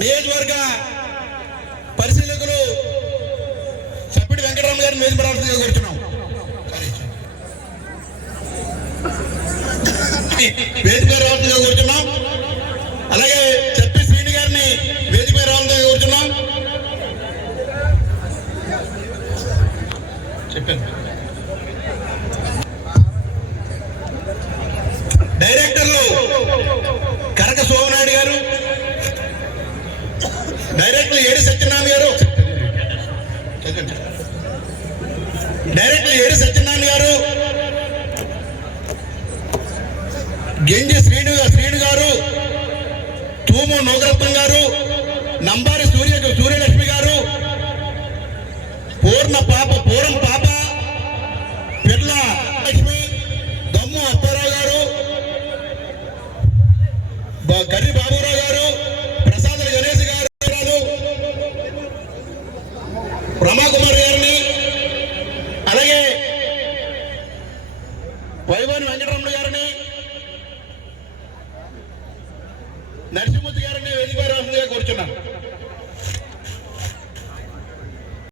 నియోజకవర్గ పరిశీలకులు సప్పిడి వెంకటరామ గారిని వేదిక ప్రార్థనగా కోరుతున్నాం. వేదిక రావాల్సిందిగా కోరుతున్నాం. అలాగే చెప్పి శ్రీని గారిని వేదిక రావాల్సిందిగా కోరుతున్నాం. చెప్పాను. డైరెక్టర్లు కరక సోమనాయుడు గారు, డైరెక్టర్ ఏడి సత్యనారాయణ గారు, డైరెక్టర్ ఏడి సత్యనారాయణ గారు, గెంజి శ్రీను గారు, తూము నోగరత్నం గారు, నంబారి సూర్యలక్ష్మి గారు, పూరం పాప, పిర్ల లక్ష్మి, దమ్ము అప్పారావు గారు, కర్రి బాబురావు గారు, ప్రసాద్ గణేష్ గారు, రమాకుమార్ గారిని, అలాగే వైభవని వెంకటరమణ గారిని, నరసింహమూర్తి గారిని వేదిక రాష్ట్రంగా కూర్చున్నాను.